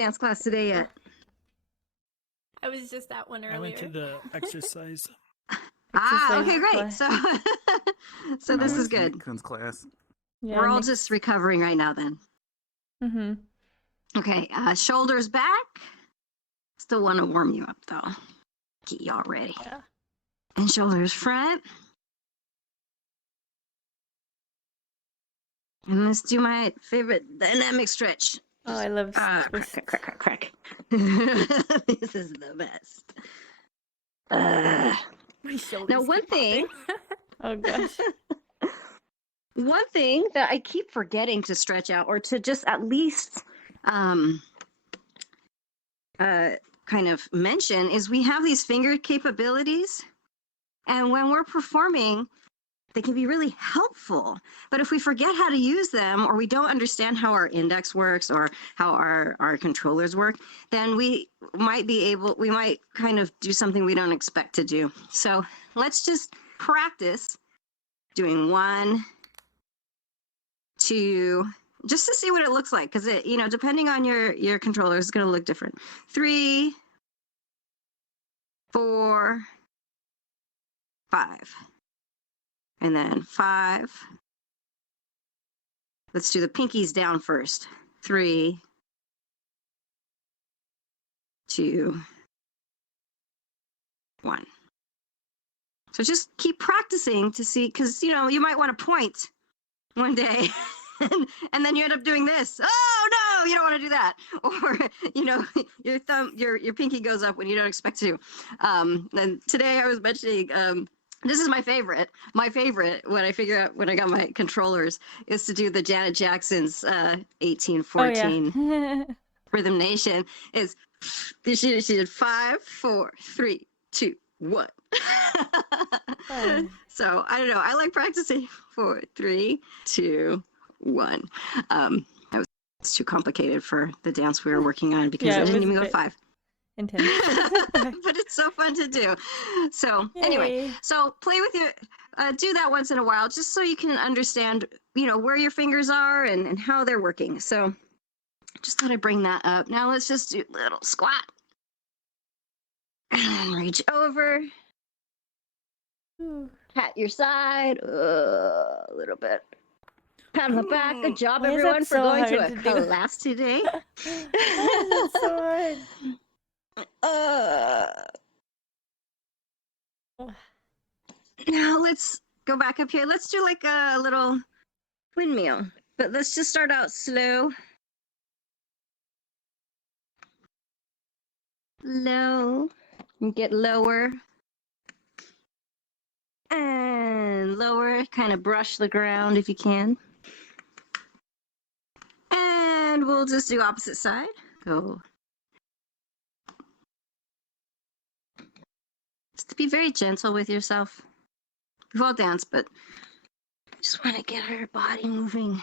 dance class today yet? I was just at one earlier. I went to the exercise. Okay, great. So this is good. Class. Yeah, We're all just recovering right now then. Mm-hmm. Okay, shoulders back. Still want to warm you up though. Get y'all ready. Yeah. And shoulders front. And let's do my favorite dynamic stretch. Oh, I love crack. This is the best. My shoulders Now, one thing. Oh gosh. One thing that I keep forgetting to stretch out, or to just at least kind of mention, is we have these finger capabilities, and when we're performing, they can be really helpful. But if we forget how to use them, or we don't understand how our index works or how our controllers work, then we might kind of do something we don't expect to do. So let's just practice doing 1, 2, just to see what it looks like, because it, depending on your controller, it's going to look different. 3, 4, 5. And then 5. Let's do the pinkies down first. 3, 2, 1. So just keep practicing to see, because, you might want to point one day and then you end up doing this. Oh, no, you don't want to do that. Or, your thumb, your pinky goes up when you don't expect to. And today I was mentioning, this is my favorite. My favorite, when I got my controllers, is to do the Janet Jackson's 1814 Rhythm Nation. Is she did 5, 4, 3, 2, 1. So I don't know. I like practicing. 4, 3, 2, 1. That was too complicated for the dance we were working on because I didn't even go 5. Intense. But it's so fun to do. So anyway, so play with your do that once in a while, just so you can understand, where your fingers are and how they're working. So just thought I'd bring that up. Now let's just do a little squat and reach over. Pat your side a little bit. Pat on the back. Good job, everyone, for going to a class today. That's so hard. Now let's go back up here. Let's do like a little windmill, but let's just start out slow. Low, and get lower. And lower, kind of brush the ground if you can. And we'll just do opposite side. Go. Just to be very gentle with yourself. We've all danced, but just want to get our body moving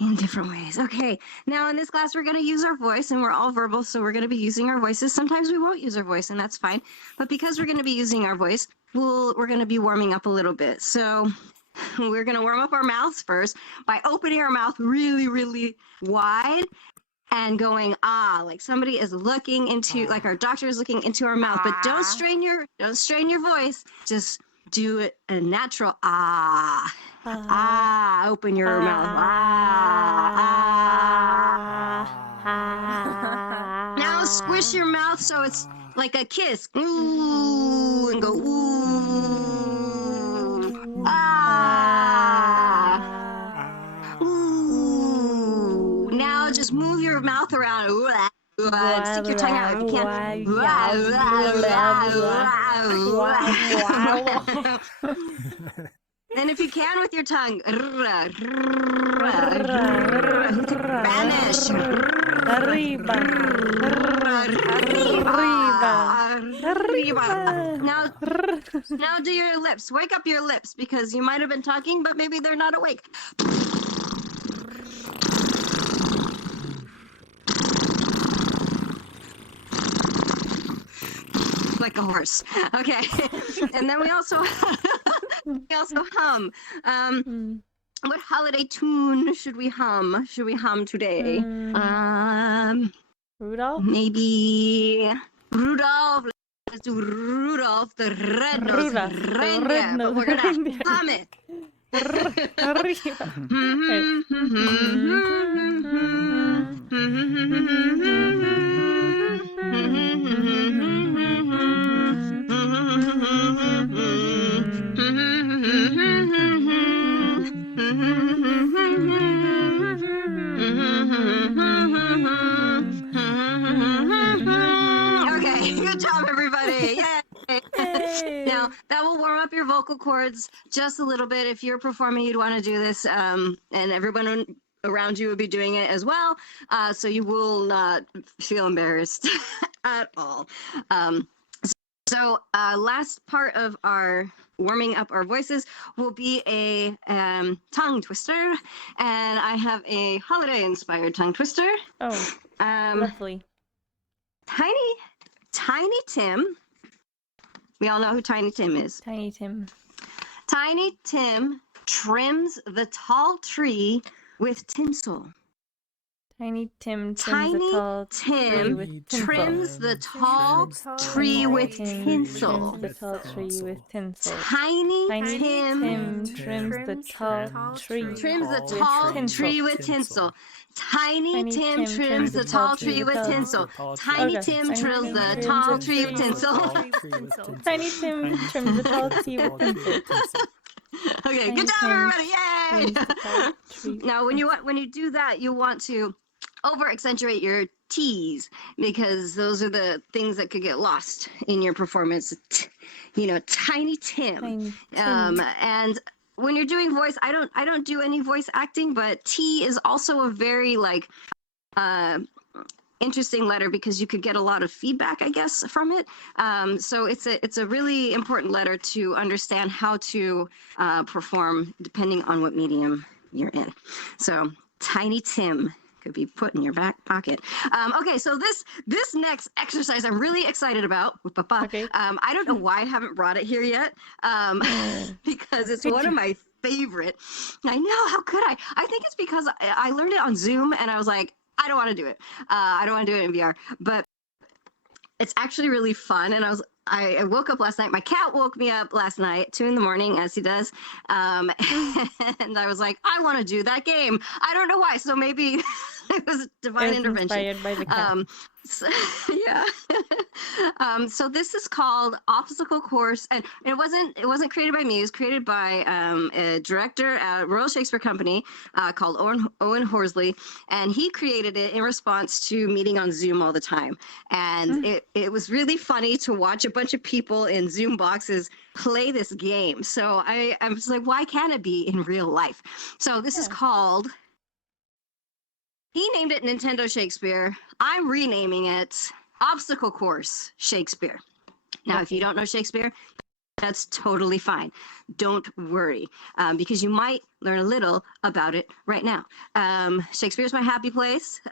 in different ways. Okay, now in this class we're going to use our voice, and we're all verbal, so we're going to be using our voices. Sometimes we won't use our voice, and that's fine. But because we're going to be using our voice, we're going to be warming up a little bit. So we're going to warm up our mouths first by opening our mouth really, really wide and going like somebody is looking into, like our doctor is looking into our mouth. But don't strain your voice. Just do it a natural open your mouth. Now squish your mouth so it's like a kiss. Ooh, and go ooh. Ooh. Now just move your mouth around. Stick your tongue out if you can. And if you can with your tongue, Spanish. Now do your lips. Wake up your lips, because you might have been talking, but maybe they're not awake. Like a horse. Okay. And then we also hum. What holiday tune should we hum? Should we hum today? Rudolph? Maybe Rudolph. Let's do Rudolph the red-nosed Rudolph, the reindeer, but red-nosed we're gonna reindeer. hum it. Okay, good job, everybody. Yay! Now, that will warm up your vocal cords just a little bit. If you're performing, you'd want to do this, and everyone around you will be doing it as well. So you will not feel embarrassed at all. Last part of our warming up our voices will be a tongue twister, and I have a holiday-inspired tongue twister. Oh, lovely. Tiny Tim. We all know who Tiny Tim is. Tiny Tim. Tiny Tim trims the tall tree with tinsel. Tiny Tim Tiny trims the tall tree with tinsel. trims the tall tree with tinsel. Trims the tall tree with tinsel. Tiny Tim trims the tall tree. trims the tall tree with tinsel. Tiny Tim trims the tall tree with tinsel. Tiny Tim trims the tall tree with tinsel. Tiny Tim trims the tall tree with tinsel. Okay, good job, everybody! Yay! Now, when you do that, you want to over accentuate your T's, because those are the things that could get lost in your performance. You know, Tiny Tim. And when you're doing voice, I don't do any voice acting, but T is also a very interesting letter because you could get a lot of feedback, I guess, from it. So it's a really important letter to understand how to perform depending on what medium you're in. So Tiny Tim could be put in your back pocket. Okay, so this next exercise I'm really excited about. Okay. I don't know why I haven't brought it here yet, because it's one of my favorite. I know, how could I? I think it's because I learned it on Zoom and I was like, I don't want to do it. I don't want to do it in VR, but it's actually really fun. And I woke up last night. My cat woke me up last night, 2 a.m, as he does. And I was like, I want to do that game. I don't know why. So maybe it was divine intervention. Inspired by the cat. So, yeah. So this is called Obstacle Course, and it wasn't created by me. It was created by a director at Royal Shakespeare Company called Owen Horsley, and he created it in response to meeting on Zoom all the time. And it was really funny to watch a bunch of people in Zoom boxes play this game. So I was like, why can't it be in real life? So this is called. He named it Nintendo Shakespeare. I'm renaming it Obstacle Course Shakespeare. Now, if you don't know Shakespeare, that's totally fine. Don't worry, because you might learn a little about it right now. Shakespeare's my happy place,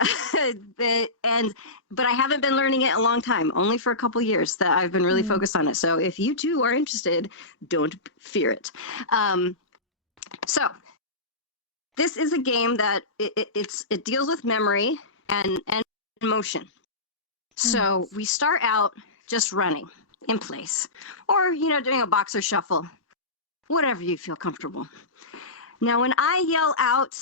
but I haven't been learning it a long time, only for a couple years that I've been really focused on it. So if you too are interested, don't fear it. So this is a game that it deals with memory and motion. So we start out just running in place, or doing a boxer shuffle, whatever you feel comfortable. Now, when I yell out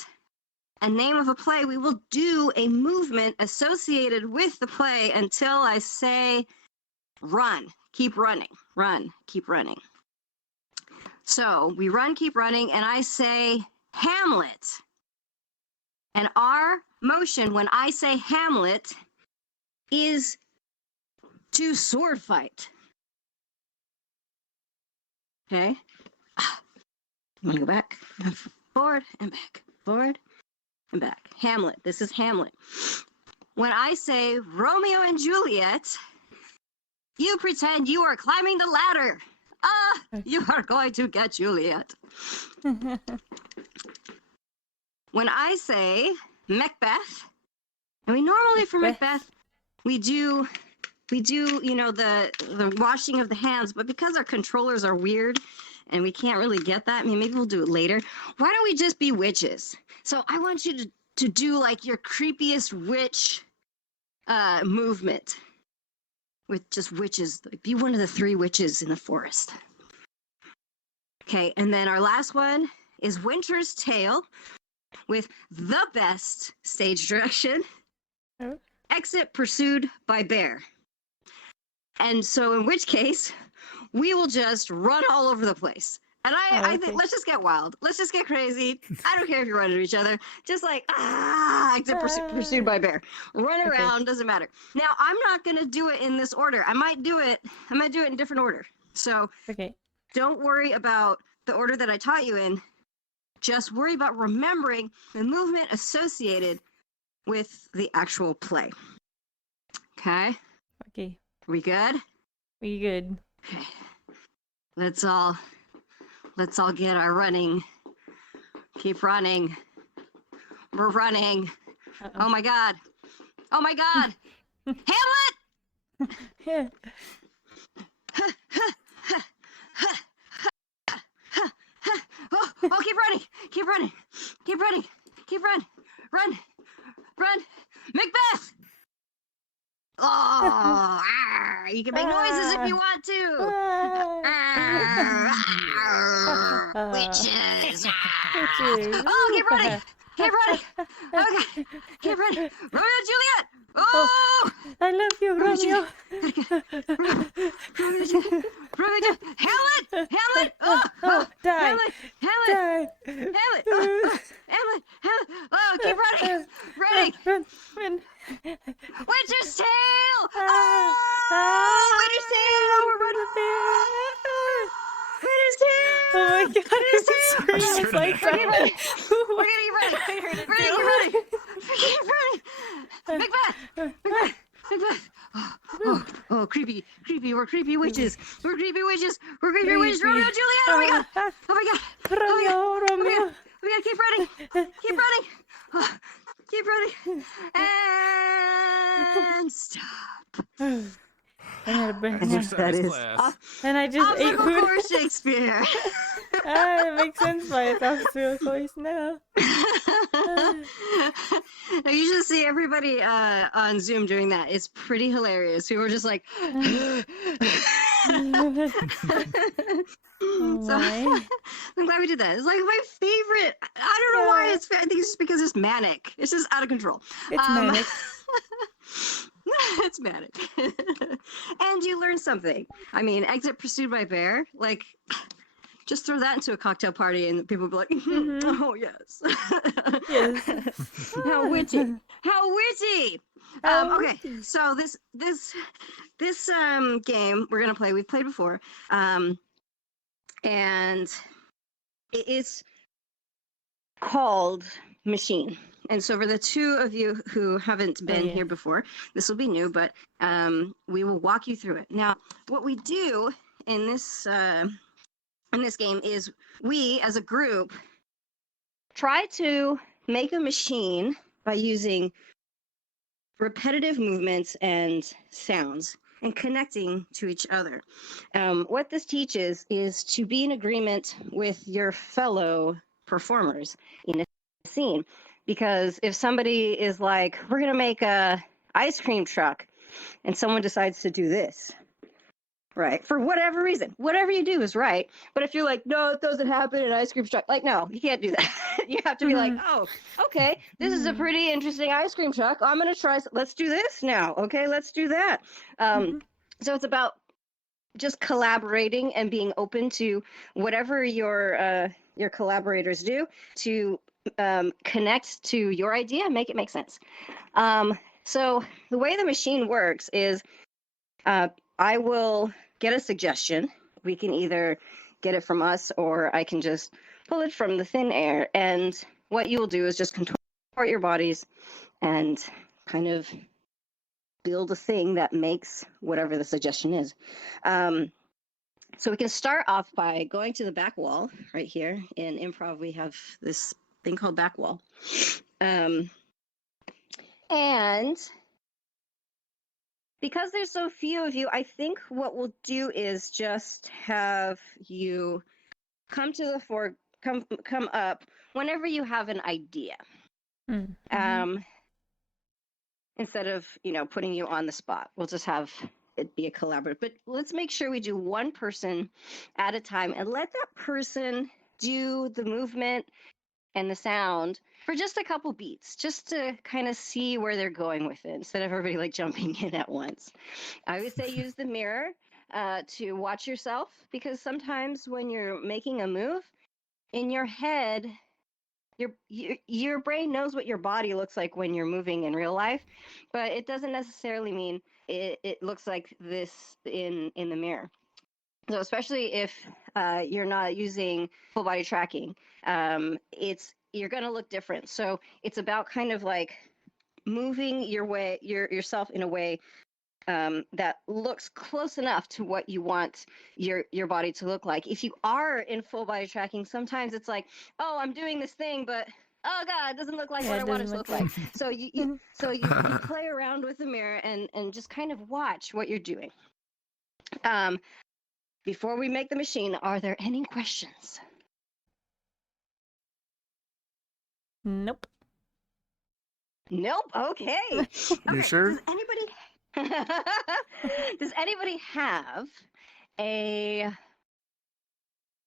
a name of a play, we will do a movement associated with the play until I say run, keep running, run, keep running. So we run, keep running, and I say Hamlet. And our motion when I say Hamlet is to sword fight. Okay? You want to go back? Forward and back. Forward and back. Hamlet. This is Hamlet. When I say Romeo and Juliet, you pretend you are climbing the ladder. You are going to get Juliet. When I say Macbeth, and we normally for Macbeth, we do the washing of the hands, but because our controllers are weird and we can't really get that, maybe we'll do it later. Why don't we just be witches? So I want you to do like your creepiest witch movement with just witches. Like, be one of the 3 witches in the forest. Okay, and then our last one is Winter's Tale with the best stage direction. Oh. Exit pursued by bear. And so in which case, we will just run all over the place. And I think let's just get wild. Let's just get crazy. I don't care if you run into each other. Just like, exit pursued by bear. Run around, doesn't matter. Now, I'm not going to do it in this order. I might do it in different order. So don't worry about the order that I taught you in. Just worry about remembering the movement associated with the actual play. Okay? Okay. We good? We good. Okay. Let's all get our running. Keep running. We're running. Uh-oh. Oh my god. Oh my god. Hamlet! Yeah. Oh, keep running. Keep running. Keep running. Keep run. Run. Run. Macbeth! Oh, you can make noises if you want to. Witches. Oh, keep running. Keep running. Okay. Keep running. Romeo and Juliet. Oh! I love you, Romeo. Romeo. Hamlet. Hamlet. Oh, die. Hamlet. Hamlet. Die. Hamlet. Hamlet. Hamlet. Oh, keep running. Running. Run. Winter's Tale! Oh, Winter's Tale! We're running! Winter's Tale! Oh my god, Winter's it's Tale! screams like that. We're gonna keep running! Keep running! Keep running! Macbeth! Oh, creepy. We're creepy witches. We're creepy witches. Romeo and Juliet! Oh my god! Romeo. We gotta keep running! Keep running! Keep running. And stop. I had a brain. That is And I just ate food. for Shakespeare. It makes sense why it's obstacle course now. You should see everybody on Zoom doing that. It's pretty hilarious. People are just like. So I'm glad we did that. It's like my favorite. I don't know why I think it's just because it's manic. It's just out of control. It's manic. It's manic. And you learn something. I mean, exit pursued by bear. Like, just throw that into a cocktail party and people will be like, oh, yes. Yes. How witty. How witty. Okay, so this game we're going to play, we've played before. And it is called Machine. And so for the 2 of you who haven't been here before, this will be new, but we will walk you through it. Now, what we do in this game is we, as a group, try to make a machine by using repetitive movements and sounds and connecting to each other. What this teaches is to be in agreement with your fellow performers in a scene. Because if somebody is like, we're going to make a ice cream truck, and someone decides to do this, right? For whatever reason, whatever you do is right. But if you're like, no, it doesn't happen in an ice cream truck, like, no, you can't do that. You have to be like, oh, okay, this is a pretty interesting ice cream truck. I'm going to try, let's do this now. Okay, let's do that. So it's about just collaborating and being open to whatever your collaborators do to connect to your idea, make it make sense. So the way the machine works is I will get a suggestion. We can either get it from us or I can just pull it from the thin air. And what you will do is just contort your bodies and kind of build a thing that makes whatever the suggestion is. So we can start off by going to the back wall right here. In improv, we have this thing called back wall. And because there's so few of you, I think what we'll do is just have you come to the fore, come up whenever you have an idea. And instead of, putting you on the spot. We'll just have it be a collaborative. But let's make sure we do one person at a time and let that person do the movement and the sound for just a couple beats, just to kind of see where they're going with it instead of everybody like jumping in at once. I would say use the mirror to watch yourself, because sometimes when you're making a move in your head, your brain knows what your body looks like when you're moving in real life, but it doesn't necessarily mean it looks like this in the mirror. So especially if you're not using full body tracking, you're going to look different. So it's about kind of like moving yourself in a way that looks close enough to what you want your body to look like. If you are in full body tracking, sometimes it's like, oh, I'm doing this thing, but oh god, it doesn't look like what I want it to look like. So you play around with the mirror and just kind of watch what you're doing. Before we make the machine, are there any questions? Nope. Nope. Okay. You sure? Does anybody have a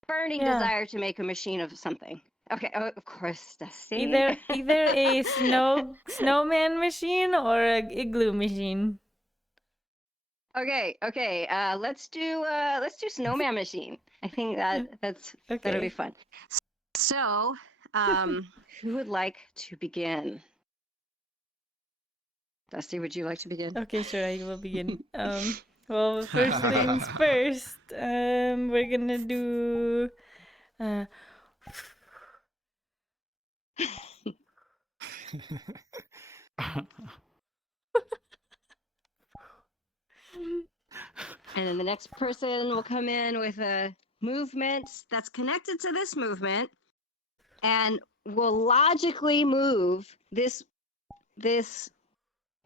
burning Yeah. desire to make a machine of something? Okay, of course, Dusty. Either a snowman machine or a igloo machine. Okay. Let's do snowman machine. I think that'll be fun. So, who would like to begin? Dusty, would you like to begin? Okay, sure, I will begin. Well, first things first. We're gonna do. And then the next person will come in with a movement that's connected to this movement, and will logically move this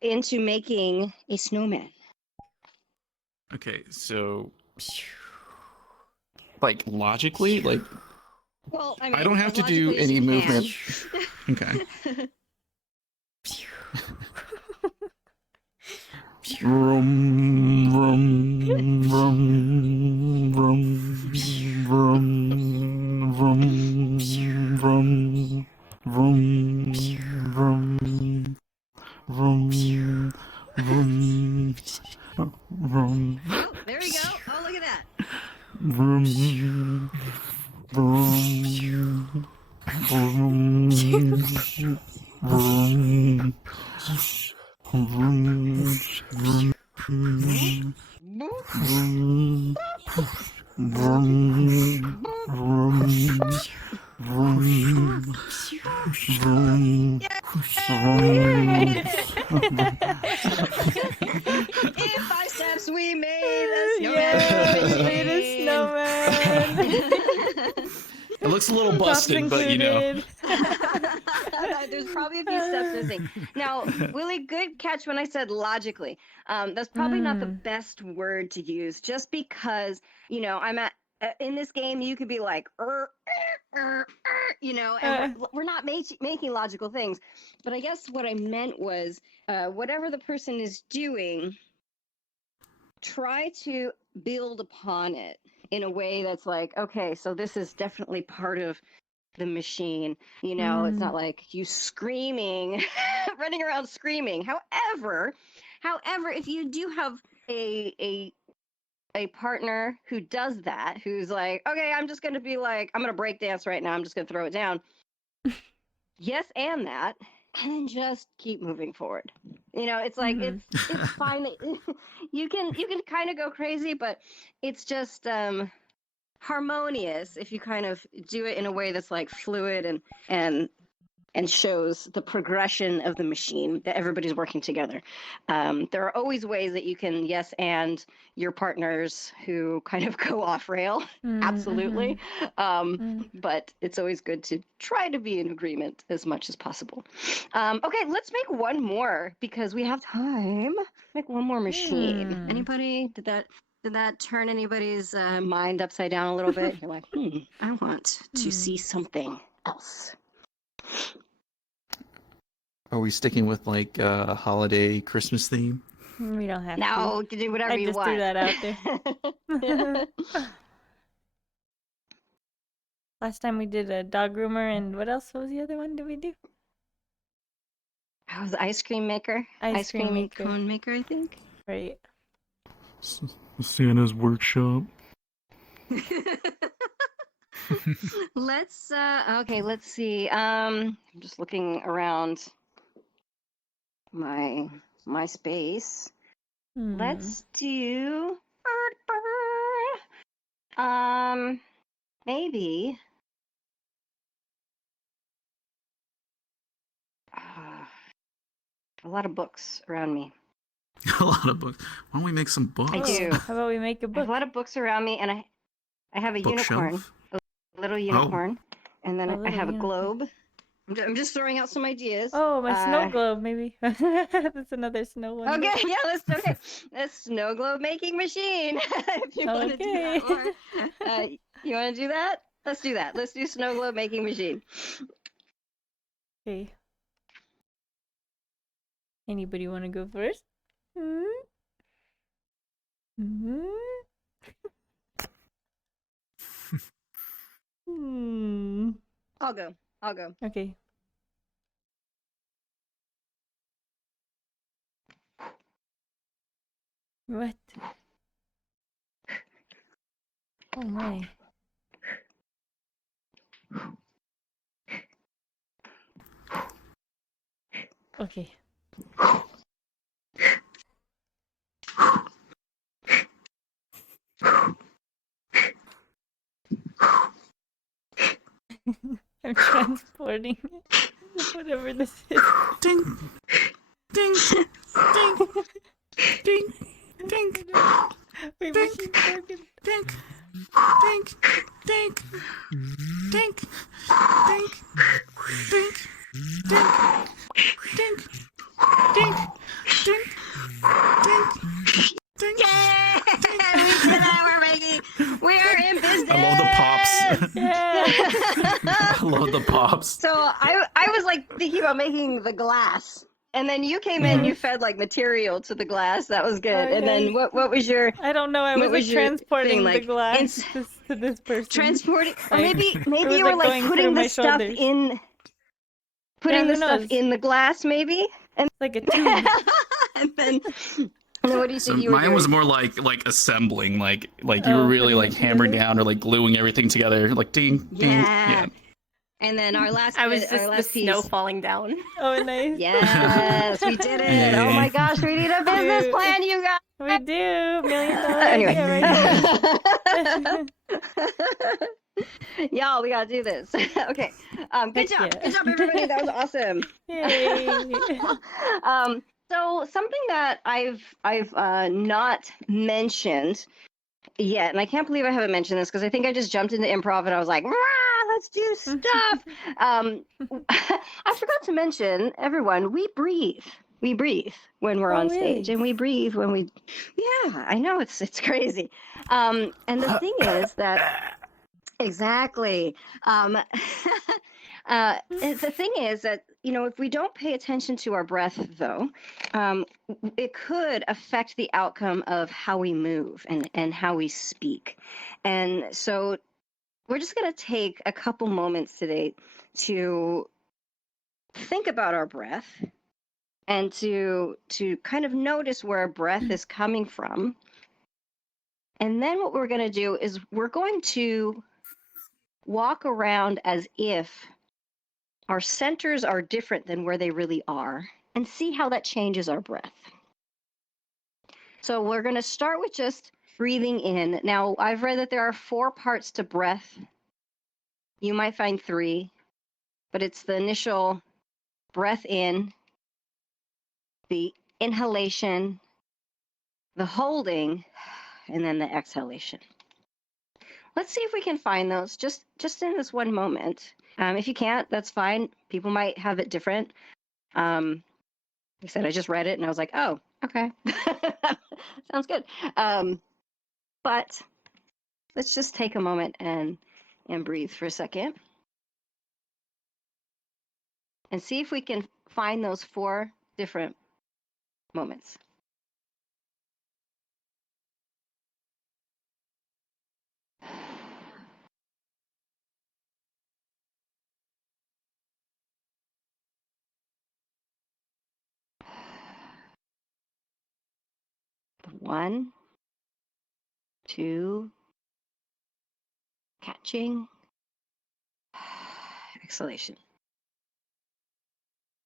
into making a snowman. Okay, so like logically, like Well, I mean, I don't have to do logically as any you movement. can. Okay. Vroom, vroom, vroom, vroom, vroom, vroom, vroom, vroom, vroom, vroom, vroom, vroom. Oh, there we go. Oh, look at that. Vroom, vroom, vroom, vroom, vroom, vroom, vroom, vroom, vroom, vroom, vroom. 5 steps we made a snowman. Yeah, we made a snowman. It looks a little Props busted, but you know. included. There's probably a few steps missing. Now, Willie, good catch when I said logically. That's probably not the best word to use, just because, I'm in this game, you could be like, and we're not making logical things. But I guess what I meant was, whatever the person is doing, try to build upon it in a way that's like, okay, so this is definitely part of the machine. It's not like you screaming, running around screaming. However, if you do have a partner who does that, who's like, okay, I'm just going to be like, I'm going to break dance right now. I'm just going to throw it down. Yes, and that, and then just keep moving forward. It's like, it's fine. You can kind of go crazy, but it's just harmonious if you kind of do it in a way that's like fluid and shows the progression of the machine, that everybody's working together. There are always ways that you can yes and your partners who kind of go off rail, absolutely. But it's always good to try to be in agreement as much as possible. Okay, let's make one more because we have time. Make one more machine. Anybody? Did that turn anybody's mind upside down a little bit? You're like, I want to see something else. Are we sticking with like holiday Christmas theme? We don't have No, you can do whatever I you just want. threw that out there. Yeah. to. Last time we did a dog groomer, and what else was the other one did we do? I was ice cream maker. Ice cream maker. cone maker, I think. Right. Santa's workshop. Let's let's see. I'm just looking around my space. Hmm. Let's do maybe a lot of books around me. A lot of books. Why don't we make some books? I do. How about we make a I have book? a lot of books around me, and I have a unicorn, Bookshelf. a little unicorn, and then A I little have a unicorn. globe. I'm just throwing out some ideas. Oh, my snow Uh, globe, maybe. That's another snow one. Okay, yeah, let's a snow globe making machine. If you want to do that, or you want to do that? Let's do that. Let's do snow globe making machine. Okay. Anybody want to go first? Hmm? Hmm? Hmm. I'll go. Okay. What? Oh my. Okay. I'm transporting whatever this is. Ding, ding, ding, ding, ding, My Ding. machine's broken. ding, ding, ding, ding, ding, ding, ding, ding, ding, ding, ding, ding. Yay! We did it. We are in business. I love the pops. Yeah. I love the pops. So I was like thinking about making the glass, and then you came in. You fed like material to the glass. That was good. And then Okay. what was your I don't know. I What was like was your transporting thing, the like, glass to this person. transporting? Or Like, maybe it you was, were like, like going putting through the my stuff shoulders. in, Yeah, who the stuff knows? in the glass, maybe, and Like a tube. and then what do you So think you were mine doing? was more like assembling, like you were Oh, really putting like it hammering together? down or like gluing everything together, like ding, ding. Yeah. And then our last, I was our just the last snow piece. falling down. Oh, nice. Yes, we did it. Yay. Oh my gosh, we need a business Cute. plan, you guys. We do. $1 million Anyway. idea right here. Y'all, we gotta do this. Okay. Good Heck job. yeah. Good job, everybody. That was awesome. Yay. So something that I've not mentioned yet, and I can't believe I haven't mentioned this because I think I just jumped into improv and I was like, "Rah, let's do stuff." I forgot to mention, everyone, we breathe. We breathe when we're Oh, on stage, really? and we breathe when we. Yeah, I know it's crazy. And the thing is that exactly. The thing is that, if we don't pay attention to our breath, though, it could affect the outcome of how we move and how we speak. And so we're just going to take a couple moments today to think about our breath and to kind of notice where our breath is coming from. And then what we're going to do is we're going to walk around as if our centers are different than where they really are, and see how that changes our breath. So we're going to start with just breathing in. Now, I've read that there are 4 parts to breath. You might find 3, but it's the initial breath in, the inhalation, the holding, and then the exhalation. Let's see if we can find those just in this one moment. If you can't, that's fine. People might have it different. Like I said, I just read it and I was like, oh, okay. Sounds good. But let's just take a moment and breathe for a second. And see if we can find those 4 different moments. One, 2, catching, exhalation.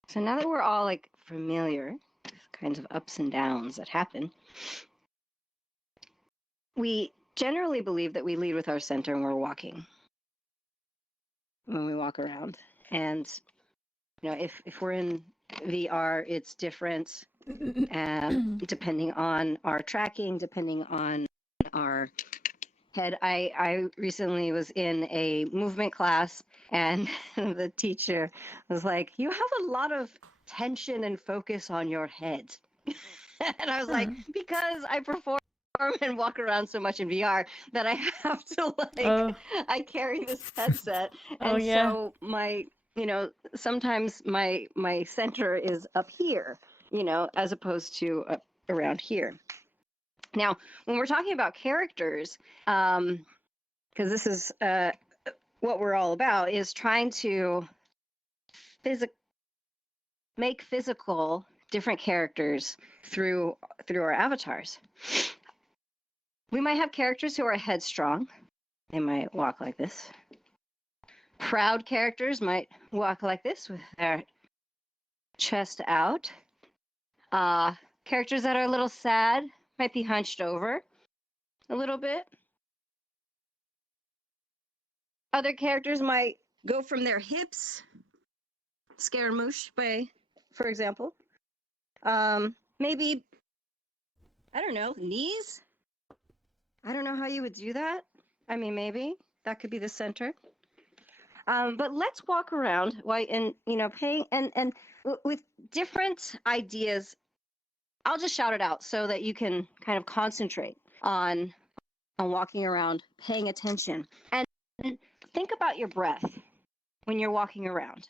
So now that we're all like familiar with kinds of ups and downs that happen, we generally believe that we lead with our center when we're walking, when we walk around. And if we're in VR, it's different, depending on our tracking, depending on our head. I recently was in a movement class, and the teacher was like, "You have a lot of tension and focus on your head." And I was like, because I perform and walk around so much in VR that I have to I carry this headset, and so my sometimes my center is up here, as opposed to around here. Now, when we're talking about characters, because this is what we're all about, is trying to make physical different characters through our avatars. We might have characters who are headstrong. They might walk like this. Proud characters might walk like this with their chest out. Characters that are a little sad might be hunched over a little bit. Other characters might go from their hips, Scaramouche way, for example. Maybe, I don't know, knees? I don't know how you would do that. I mean, maybe that could be the center. But let's walk around and paying and with different ideas. I'll just shout it out so that you can kind of concentrate on walking around, paying attention, and think about your breath when you're walking around.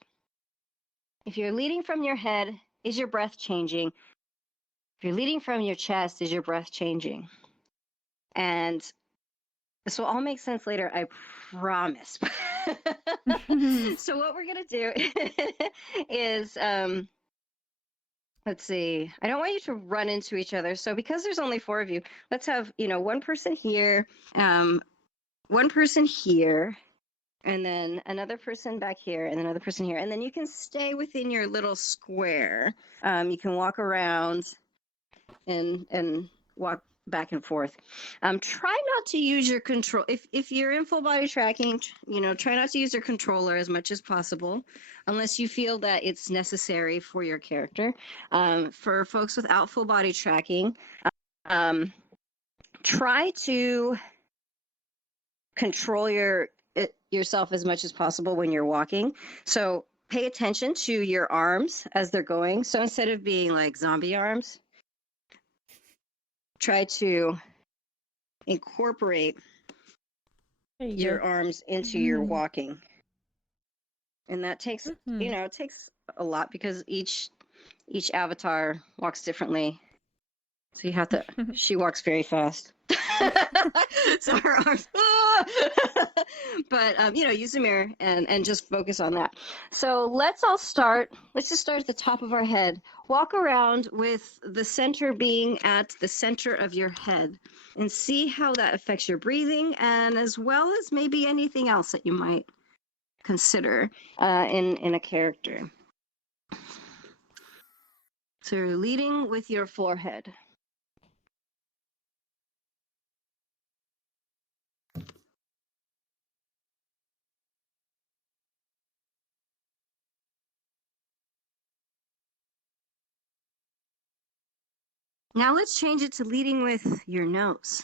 If you're leading from your head, is your breath changing? If you're leading from your chest, is your breath changing? And this will all make sense later, I promise. So what we're going to do is, let's see, I don't want you to run into each other. So because there's only 4 of you, let's have, one person here, one person here, and then another person back here, and another person here. And then you can stay within your little square. You can walk around and walk back and forth. Try not to use your control. If you're in full body tracking, try not to use your controller as much as possible, unless you feel that it's necessary for your character. For folks without full body tracking, try to control yourself as much as possible when you're walking. So pay attention to your arms as they're going. So instead of being like zombie arms, try to incorporate your arms into your walking. And that takes, it takes a lot because each avatar walks differently. So you have to, she walks very fast. So her arms, but use the mirror and just focus on that. So let's just start at the top of our head. Walk around with the center being at the center of your head and see how that affects your breathing, and as well as maybe anything else that you might consider in a character. So you're leading with your forehead. Now let's change it to leading with your nose.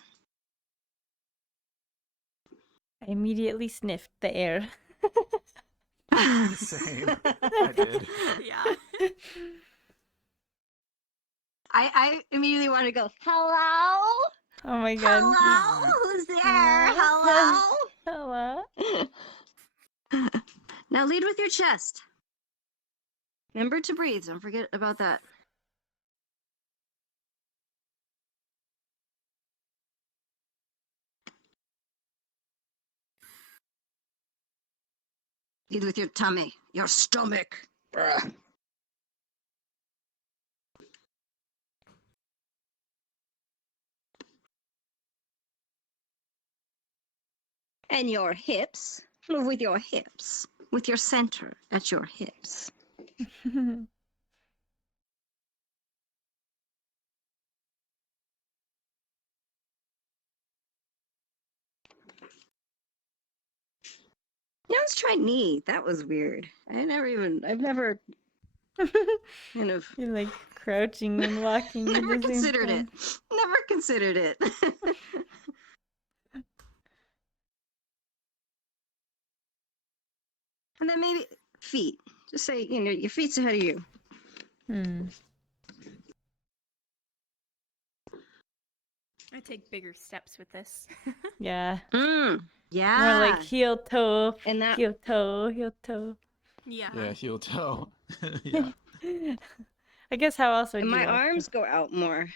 I immediately sniffed the air. Same. I did. Yeah. I immediately wanted to go, hello? Oh my god. Hello? Who's there? Hello? Hello. Now lead with your chest. Remember to breathe. Don't forget about that. Breathe with your tummy, your stomach. Ugh. And your hips. Move with your hips. With your center at your hips. Now let's try knee. That was weird. I've never kind of You're like crouching and walking at never the same considered time. it. Never considered it. And then maybe feet. Just say, your feet's ahead of you. I take bigger steps with this. Yeah. Yeah. More like heel toe, And that heel toe, heel toe. Yeah. Yeah, heel toe. Yeah. I guess how else would and you my walk? arms go out more.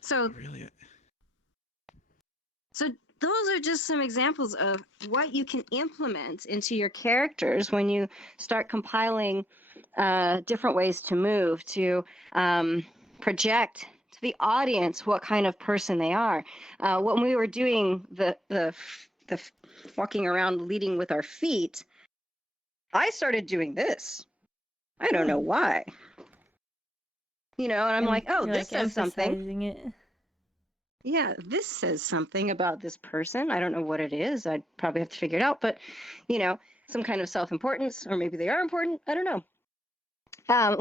So Really? So those are just some examples of what you can implement into your characters when you start compiling different ways to move, to project to the audience what kind of person they are. When we were doing the walking around leading with our feet, I started doing this. I don't know why. And I'm like, oh, You're this like says something. emphasizing it. Yeah, this says something about this person. I don't know what it is. I'd probably have to figure it out, but some kind of self-importance, or maybe they are important. I don't know.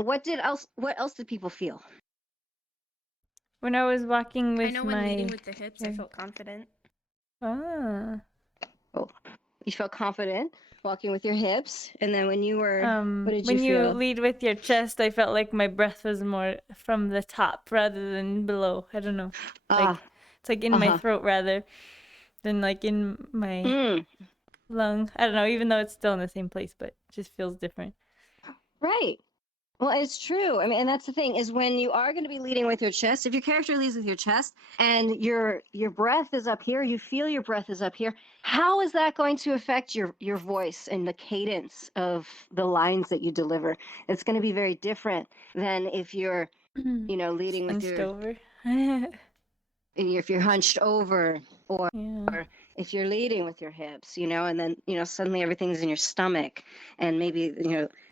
What else did people feel? When I was walking with I know when my leading with the hips, I felt confident. ah. Oh, you felt confident walking with your hips, and then when you were, what did When you you feel? lead with your chest, I felt like my breath was more from the top rather than below. I don't know. Like it's like in my throat rather than like in my lung. I don't know, even though it's still in the same place, but it just feels different. Right. Well, it's true. I mean, and that's the thing is when you are going to be leading with your chest, if your character leads with your chest and your breath is up here, you feel your breath is up here, how is that going to affect your voice and the cadence of the lines that you deliver? It's going to be very different than if you're, leading with Hunched your over. if you're hunched over, or Yeah. if you're leading with your hips, and then suddenly everything's in your stomach, and maybe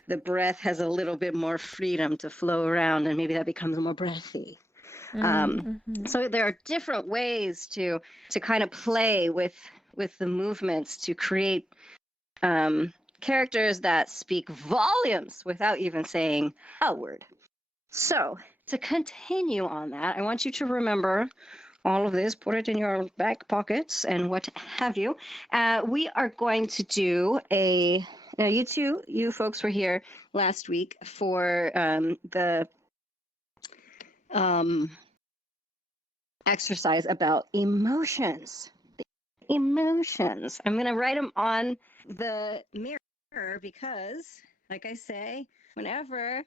the breath has a little bit more freedom to flow around, and maybe that becomes more breathy. So there are different ways to kind of play with the movements to create characters that speak volumes without even saying a word. So to continue on that, I want you to remember all of this, put it in your back pockets and what have you. We are going to do now you folks were here last week for the exercise about emotions. Emotions. I'm going to write them on the mirror because, like I say, whenever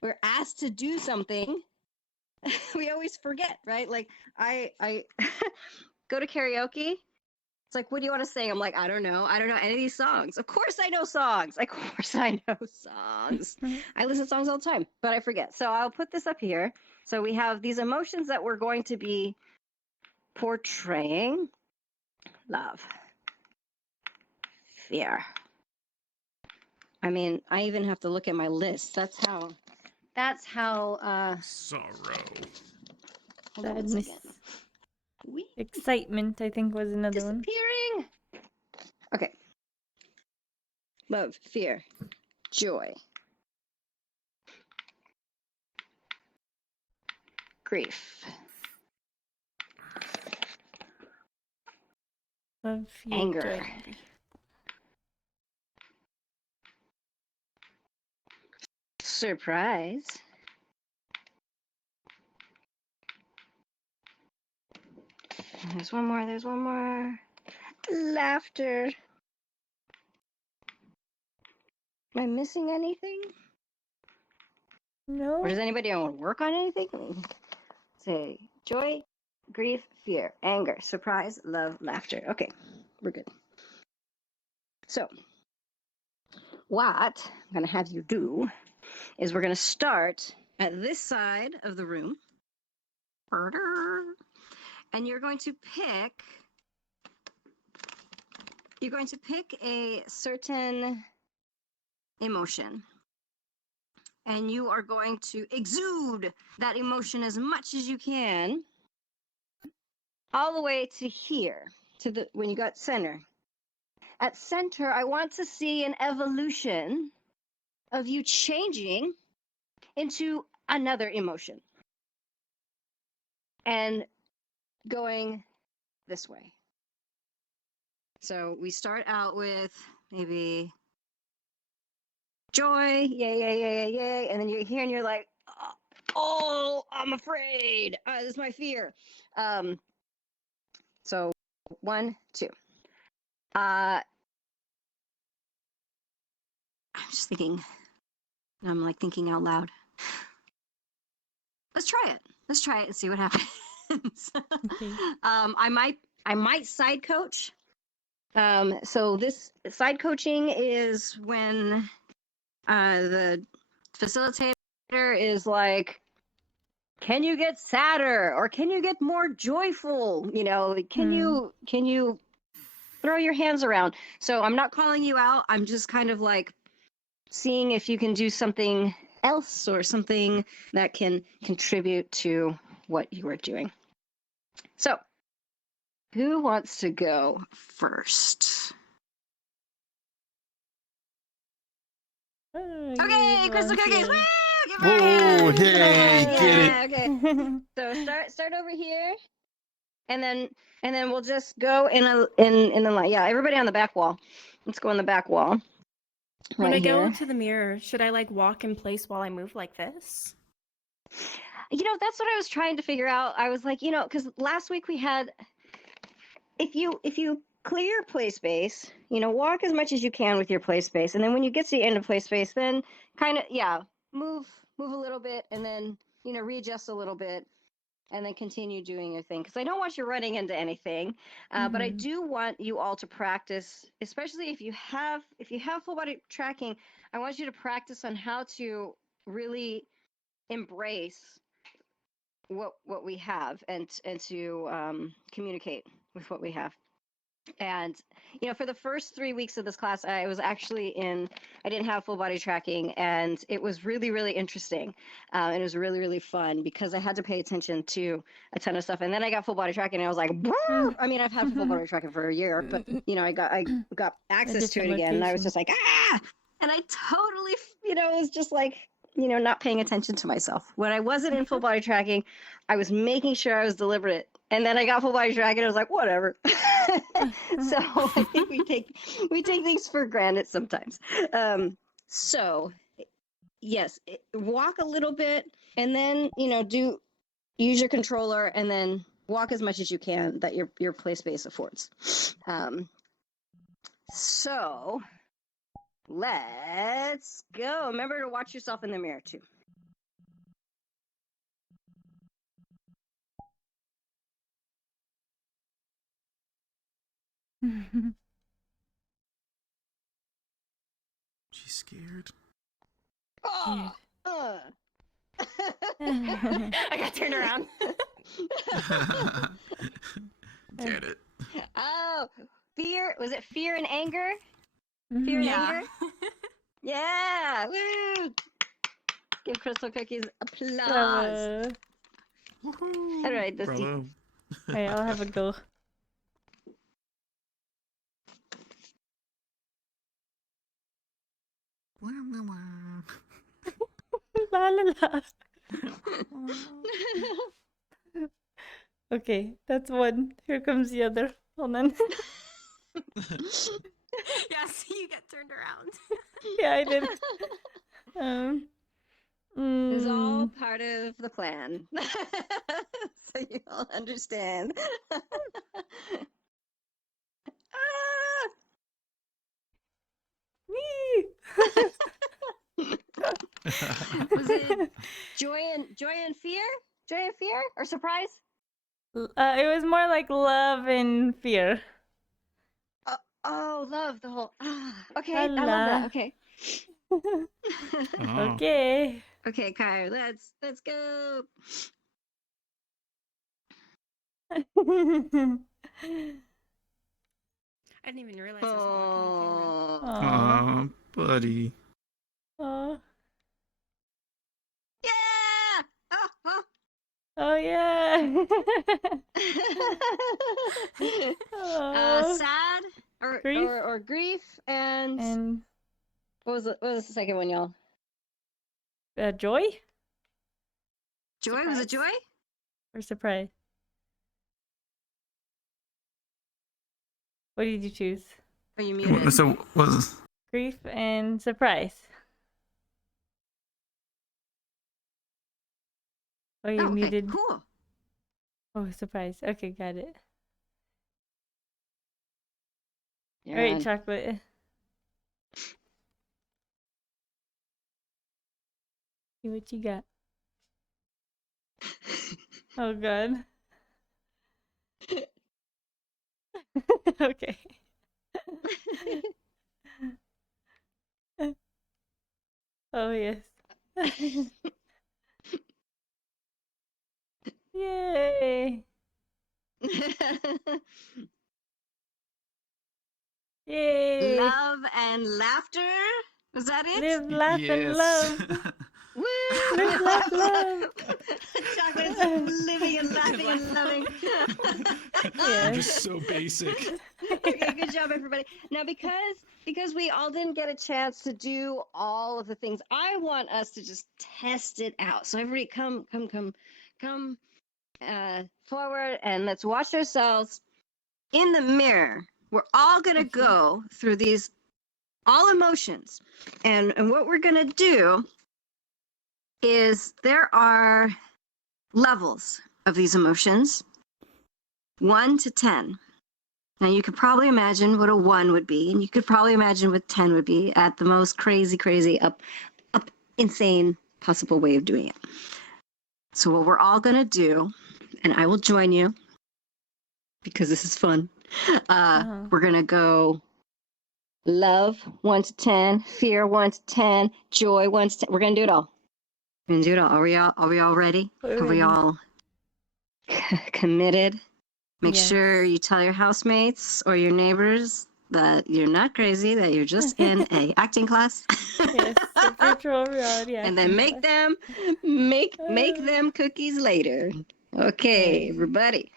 we're asked to do something, we always forget, right? Like I go to karaoke. It's like, what do you want to sing? I'm like, I don't know. I don't know any of these songs. Of course I know songs. Of course I know songs. I listen to songs all the time, but I forget. So I'll put this up here. So we have these emotions that we're going to be portraying. Love. Fear. I mean, I even have to look at my list. That's how Sorrow. hold on one Sadness. second. Whee! Excitement, I think, was another one. Disappearing. Okay. Love, fear, joy, grief, Love, fear, anger, joy. surprise, there's one more, laughter, Am I missing anything? No. Or does anybody want to work on anything? Say joy, grief, fear, anger, surprise, love, laughter. Okay, we're good. So, what I'm going to have you do is we're going to start at this side of the room. And you're going to pick a certain emotion. And you are going to exude that emotion as much as you can, all the way to here, to the when you got center. At center, I want to see an evolution of you changing into another emotion and going this way. So we start out with maybe joy, yay, yay, yay, yay, and then you're here and you're like, oh, I'm afraid. This is my fear. So 1, 2. I'm just thinking. I'm like thinking out loud. Let's try it. Let's try it and see what happens. Okay. I might side coach. So this side coaching is when the facilitator is like, can you get sadder or can you get more joyful? You know, can you throw your hands around? So I'm not calling you out. I'm just kind of like seeing if you can do something else or something that can contribute to what you are doing. So, who wants to go first? Okay, Crystal Cookies! Woo! Give her a Whoa, hand! hey, get it. Yeah, okay. So start over here, and then we'll just go in the line. Yeah, everybody on the back wall. Let's go on the back wall. When Right I go here. up to the mirror, should I like walk in place while I move like this? You know, that's what I was trying to figure out. I was like, you know, because last week we had, if you clear your play space, you know, walk as much as you can with your play space, and then when you get to the end of play space, then kind of move a little bit, and then readjust a little bit, and then continue doing your thing. Because I don't want you running into anything, but I do want you all to practice, especially if you have full body tracking. I want you to practice on how to really embrace what we have and to communicate with what we have. And for the first 3 weeks of this class, I didn't have full body tracking, and it was really, really interesting. And it was really, really fun because I had to pay attention to a ton of stuff. And then I got full body tracking, and I was like, I mean, I've had full body tracking for a year, but I got access to it again, and I was just like, and I totally, was just like, not paying attention to myself. When I wasn't in full body tracking, I was making sure I was deliberate. And then I got full body tracking, and I was like, whatever. So I think we take things for granted sometimes. So yes, walk a little bit, and then use your controller, and then walk as much as you can that your play space affords. So let's go. Remember to watch yourself in the mirror too. She's scared. Oh, I got turned around. Get it. Oh, fear. Was it fear and anger? Fear and anger? Yeah. Woo! Give Crystal Cookies applause. Bravo. Woohoo. All right, this Bravo. Alright, I'll have a go. La la la. Okay, that's one. Here comes the other. Hold on. Yeah, see, you get turned around. Yeah, I did. It's all part of the plan. So you all understand. Whee! Was it joy and fear? Joy and fear or surprise? It was more like love and fear. Oh, love the whole. Okay, I love that. Okay. Oh. Okay. Okay, Kai, let's go. I didn't even realize I was blocking the camera. Oh. Aw. Aw, buddy. Aw. Yeah! Oh, Oh yeah. oh. Aw. Sad Grief. or grief and And what was the second one, y'all? joy Joy? Was it joy? or surprise? What did you choose? Are you muted? So was Grief and surprise. Oh, you Oh, okay, muted. cool. Oh, surprise. Okay, got it. You're All right, on. chocolate. See what you got. Oh god. Okay. Oh yes. Yay! Yay! Love and laughter. Was that it? Live, laugh, and love. Woo! Live, laugh, love. Chocolate's living and laughing and loving. Yeah. You're just so basic. Okay, good job, everybody. Now, because we all didn't get a chance to do all of the things, I want us to just test it out. So everybody, come forward and let's watch ourselves in the mirror. We're all gonna go through these all emotions, and what we're gonna do is there are levels of these emotions, 1 to 10. Now you could probably imagine what a 1 would be, and you could probably imagine what 10 would be at the most crazy up insane possible way of doing it. So what we're all gonna do, and I will join you because this is fun. We're gonna go love 1 to 10, fear 1 to 10, joy 1 to 10. We're gonna do it all. We're gonna do it all. Are we all ready? We're Are we ready. all committed? Make Yes. sure you tell your housemates or your neighbors that you're not crazy, that you're just in a acting class. Yes, a virtual reality. And then acting make class. them cookies later. Okay, Okay. everybody.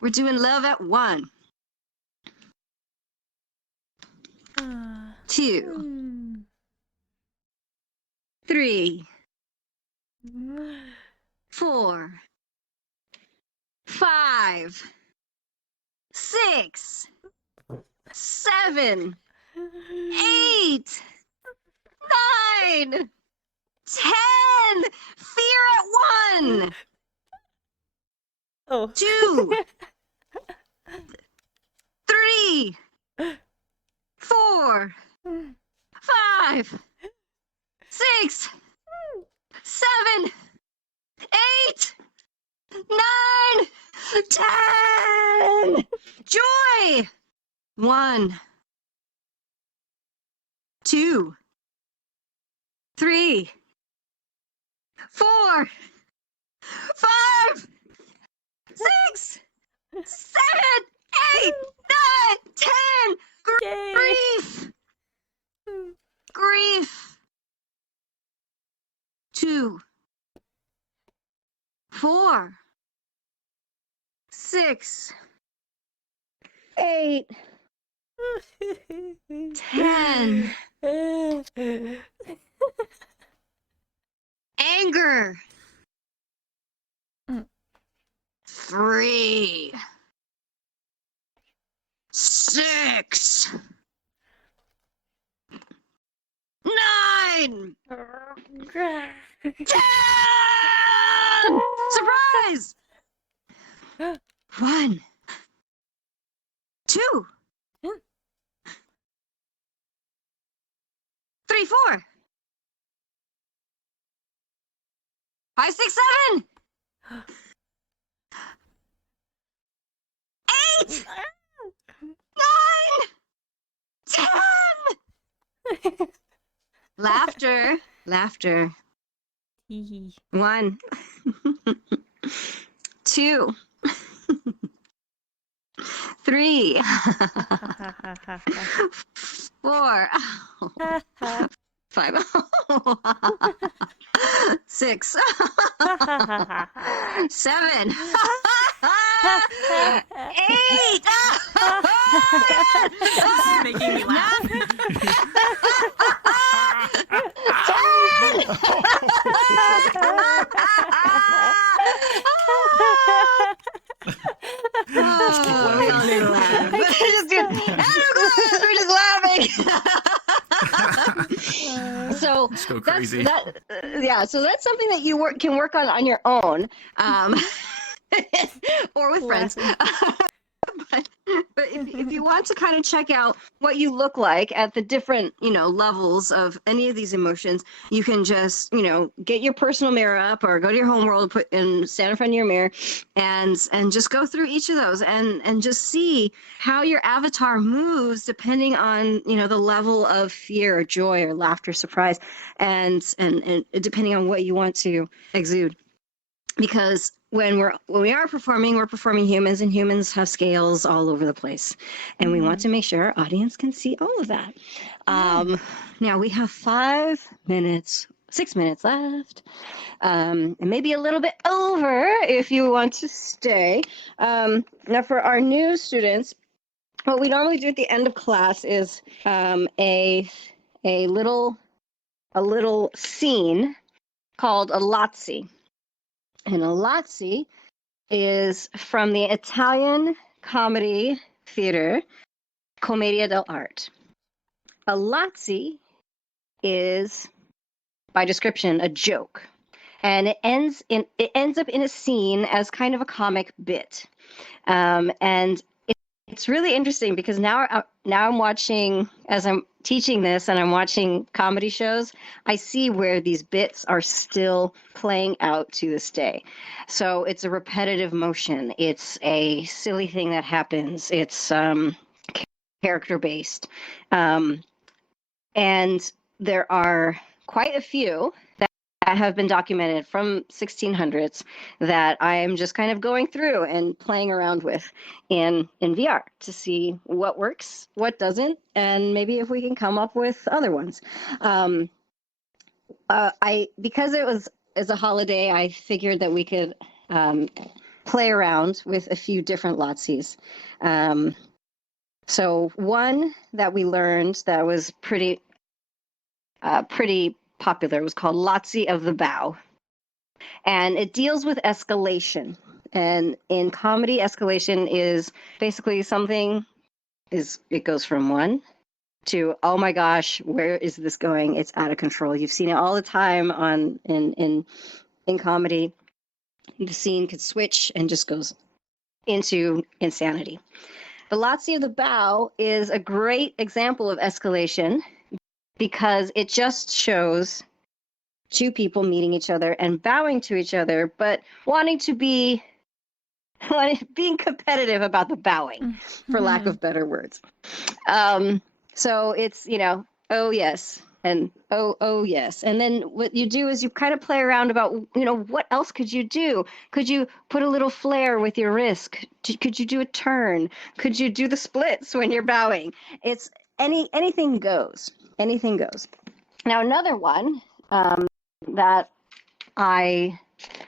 We're doing love at 1, 2, Hmm. 3, 4, 5, 6, 7, 8, 9, 10. Fear at 1, Oh. 2, 3, 4, 5, 6, 7, 8, 9, 10. Joy. 1, 2, 3, 4, 5, 6, 7, 8, 9, 10. Yay. Grief. Grief. 2, 4, 6, 8, 10. Anger. 3, 6, 9, 10. Surprise! 1, 2, 3, 4, 5, 6, 7, 8, 9, 10. Laughter, laughter. Hee hee. 1, 2, 3, 4, 5, 6, 7, 8. This is making me laugh. 10. Oh, we all need to laugh. We're just laughing. So Let's go that's crazy. yeah. So that's something that you can work on your own, or with friends. But if you want to kind of check out what you look like at the different, levels of any of these emotions, you can just, get your personal mirror up or go to your home world, stand in front of your mirror and just go through each of those and just see how your avatar moves depending on, the level of fear or joy or laughter, surprise, and depending on what you want to exude. Because when we are performing, we're performing humans, and humans have scales all over the place, and we want to make sure our audience can see all of that. Now we have 6 minutes left, and maybe a little bit over if you want to stay. Now for our new students, what we normally do at the end of class is a little scene called a lazzi. And a lazzi is from the Italian comedy theater, Commedia dell'arte. A lazzi is, by description, a joke. And it ends up in a scene as kind of a comic bit. And it's really interesting because now I'm watching, as I'm teaching this and I'm watching comedy shows, I see where these bits are still playing out to this day. So it's a repetitive motion. It's a silly thing that happens. It's character based. And there are quite a few that have been documented from 1600s that I am just kind of going through and playing around with in VR to see what works, what doesn't, and maybe if we can come up with other ones. Because it was as a holiday, I figured that we could play around with a few different lazzis. So one that we learned that was pretty popular was called Lazzi of the Bow. And it deals with escalation. And in comedy, escalation is basically it goes from 1 to, oh my gosh, where is this going? It's out of control. You've seen it all the time in comedy. The scene could switch and just goes into insanity. The Lazzi of the Bow is a great example of escalation because it just shows 2 people meeting each other and bowing to each other, but being competitive about the bowing, for lack of better words. So it's, oh yes, and oh yes. And then what you do is you kind of play around about, what else could you do? Could you put a little flair with your wrist? Could you do a turn? Could you do the splits when you're bowing? It's anything goes. Anything goes. Now, another one that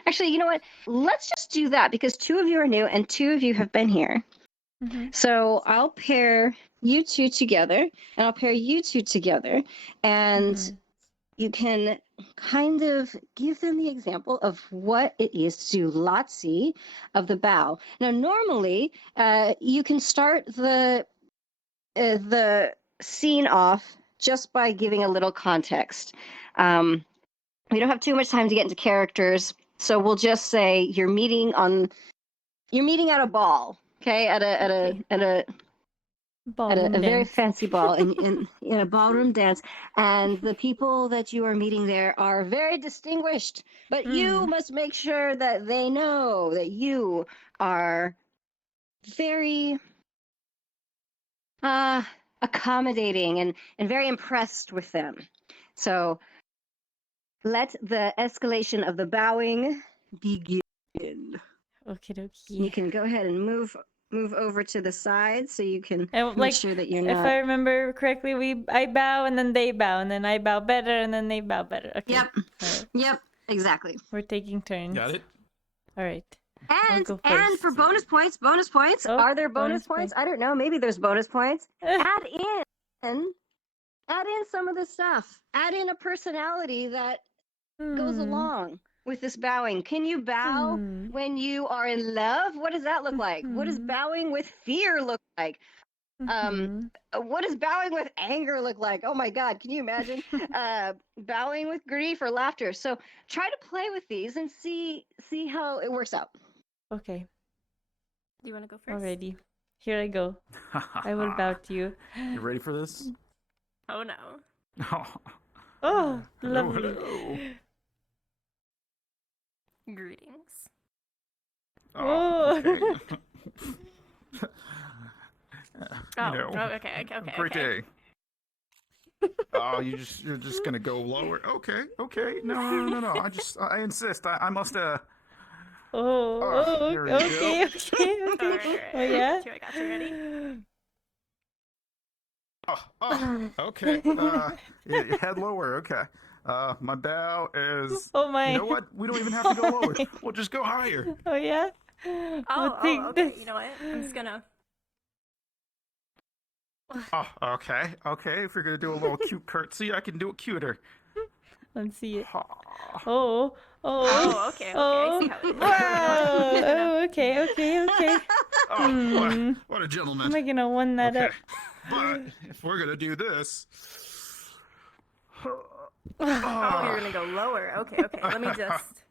actually, you know what? Let's just do that because 2 of you are new and 2 of you have been here. Mm-hmm. So I'll pair you 2 together and I'll pair you 2 together and you can kind of give them the example of what it is to do lazzi of the bow. Now, normally you can start the scene off just by giving a little context. We don't have too much time to get into characters, so we'll just say you're meeting at a ball, okay? At a at Ballroom a very dance. fancy ball in a ballroom dance, and the people that you are meeting there are very distinguished, but you must make sure that they know that you are very accommodating and very impressed with them. So let the escalation of the bowing begin. Okay, You dokie. can go ahead and move over to the side so you can And make like, sure that you're if not. I remember correctly, I bow and then they bow and then I bow better and then they bow better. Okay. Yep. Alright. Yep. Exactly. We're taking turns. Got it? All right. I'll And go for first. bonus points, Oh, are there bonus bonus points? point. I don't know. Maybe there's bonus points. Add in some of this stuff. Add in a personality that goes along with this bowing. Can you bow when you are in love? What does that look like? What does bowing with fear look like? What does bowing with anger look like? Oh my God, can you imagine? Bowing with grief or laughter. So try to play with these and see how it works out. Okay. Do you want to go first? Alrighty. Here I go. I will bow to you. You ready for this? Oh no. Oh, Hello, lovely. hello. Greetings. Oh. Okay. Oh, You know, okay. great day. Oh, you're just gonna go lower. Okay. No. I insist. I must Oh, here we okay. Alright. Oh, yeah? I got you ready. Okay. Yeah, head lower. Okay. My bow is. Oh, my. You know what? We don't even have to go lower. We'll just go higher. Oh, yeah? We'll take Okay. this. You know what? I'm just gonna. Oh, okay. If you're gonna do a little cute curtsy, I can do it cuter. Let's see it. Oh, Oh. Oh, okay. I see how it is. Wow. Oh, okay. what a Am gentleman. I gonna one that Okay. up? But if we're gonna do this. Oh, you're gonna go lower. Okay. Let me just.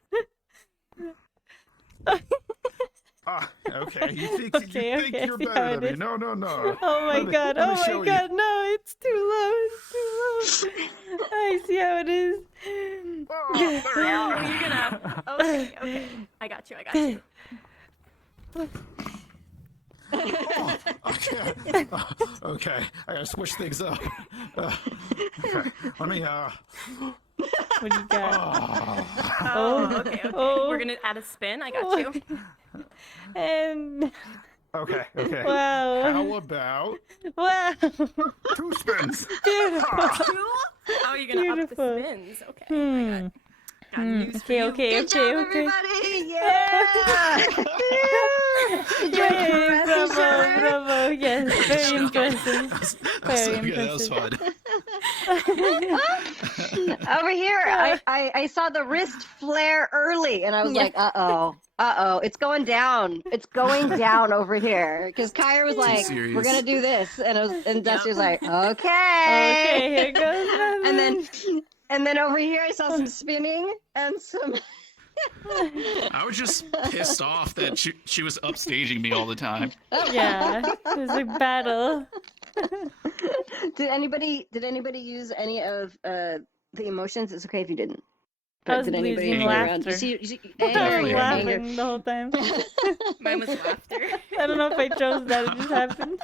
Okay. You think Okay, you think okay, I you're see how better it than me? is. No. Oh my god, let me oh show my you. god, no, it's too low. I see how it is. Oh, there you Oh, you're gonna. Okay. I got you. Okay. I gotta switch things up. Okay. Let me What do you got? Oh, okay. Oh. We're gonna add a spin. I got you. And Okay. wow. How about Wow. 2 spins? Beautiful. Oh, you're gonna up the Beautiful. spins. Okay. I got news for you. Okay. Good job, everybody! Yeah! Did you Yay, impress each other? bravo. Yes, very impressive. Very That was impressive. fun. Over here, I saw the wrist flare early, and I was Yeah. like, uh-oh, it's going down. It's going down over here. Because Kyra was like, serious. we're going to do this. And Dusty was like, okay. Okay, here goes nothing. And then over here, I saw some spinning and some... I was just pissed off that she was upstaging me all the time. Yeah, it was a battle. Did anybody use any of the emotions? It's okay if you didn't. I was did anybody losing anger laughter. you see I was anger, laughing the whole time. Mine was laughter. I don't know if I chose that. It just happened.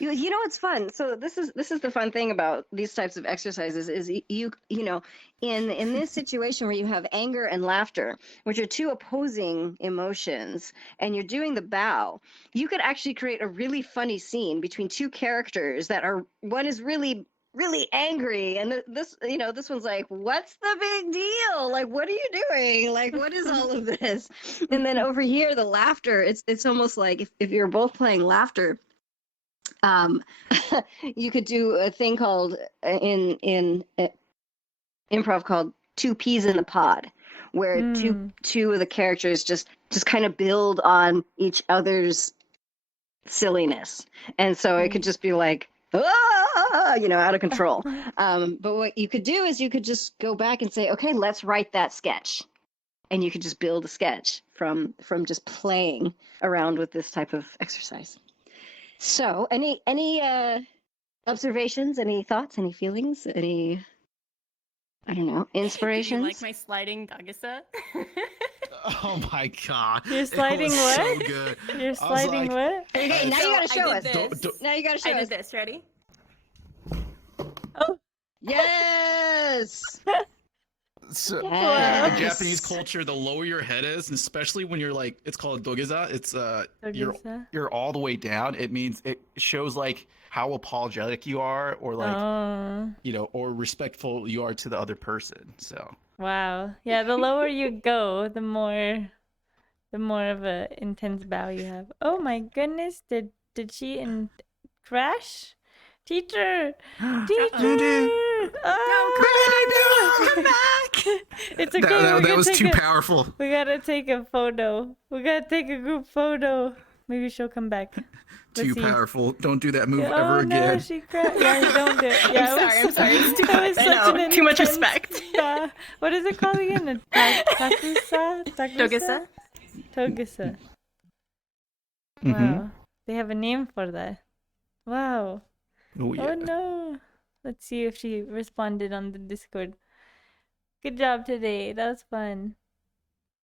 You know what's fun? So this is the fun thing about these types of exercises is you know in this situation where you have anger and laughter, which are two opposing emotions, and you're doing the bow, you could actually create a really funny scene between two characters that are one is really angry and this one's like, what's the big deal, like what are you doing, like what is all of this? And then over here the laughter, it's almost like if you're both playing laughter, you could do a thing called in improv called two peas in the pod, where two of the characters just kind of build on each other's silliness, and so it could just be like, out of control. But what you could do is you could just go back and say, okay, let's write that sketch. And you could just build a sketch from just playing around with this type of exercise. So, any observations, any thoughts, any feelings, any I don't know, Do you inspirations? like my sliding dagasa? Oh my god. You're It sliding was what? so good. You're I was sliding like, what? Okay, now So you gotta show I us. did this. Now you gotta show I us. did this. Ready? Oh, Yes. So, Wow. In Japanese culture, the lower your head is, and especially when you're like, it's called dogeza. It's Dogeza? you're all the way down. It means it shows like how apologetic you are, or like Oh, or respectful you are to the other person. So wow. Yeah, the lower you go, the more of a intense bow you have. Oh my goodness, did she crash? Teacher! Teacher! Ah! come back. It's okay. we're that gonna was take too a- powerful. We gotta take a photo. We gotta take a group photo. Maybe she'll come back. Let's Too see. powerful. Don't do that move Oh ever no, again. she cried. Yeah, don't do it. Yeah, I'm sorry. It's too that was much. I such know. an Too much intense respect. What is it called again? A takusa? Dogasa? Togasa. Mm-hmm. Wow. They have a name for that. Wow. Oh yeah. Oh no. Let's see if she responded on the Discord. Good job today. That was fun.